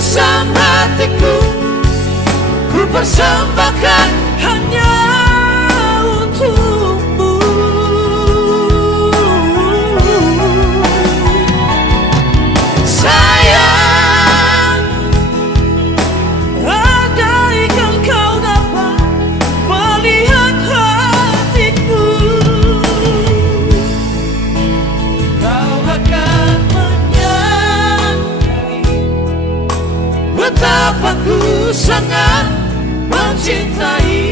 ketulusan hatiku, ku persembahkan hanya untukmu. Sayang, andaikan kau dapat melihat hatiku, kau akan menyadari betapa ku sangat mencintaimu.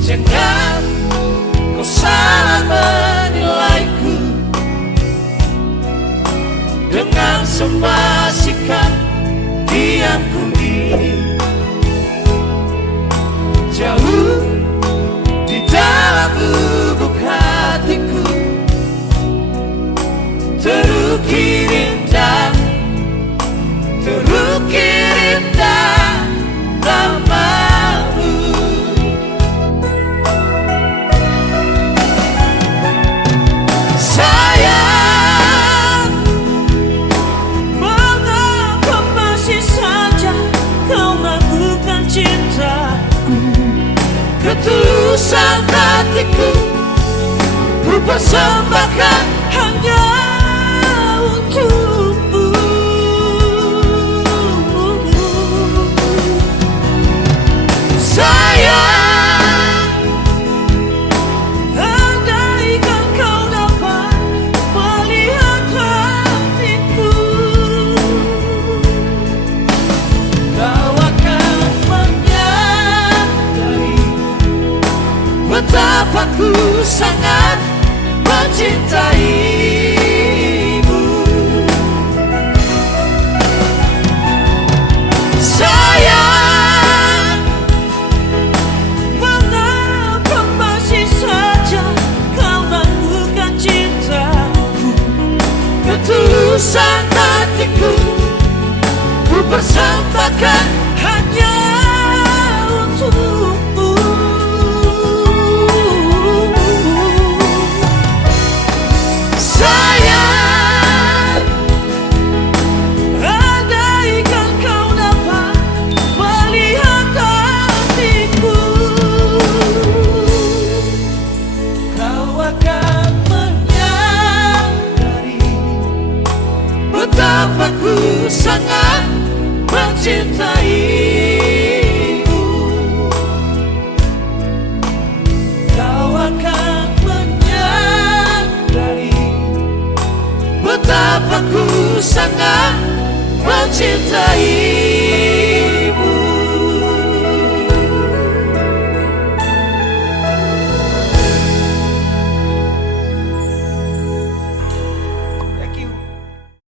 Jangan kau salah menilaiku dengan semua sikap diamku ini. Jauh di dalam lubuk hatiku terukir indah, terukir indah namamu. Sayang, mengapa masih saja kau ragukan cintaku? Ketulusan hatiku, ku persembahkan hanya untukmu. Sayang, andaikan kau dapat melihat hatiku, kau akan menyadari betapa ku sangat mencintaimu. Sayang, mengapa masih saja kau ragukan cintaku? Ketulusan hatiku, ku persembahkan hanya untukmu. Sayang, andaikan kau dapat melihat hatiku, kau akan menyadari betapa ku sangat mencintaimu. Kau akan menyadari betapa ku sangat mencintai.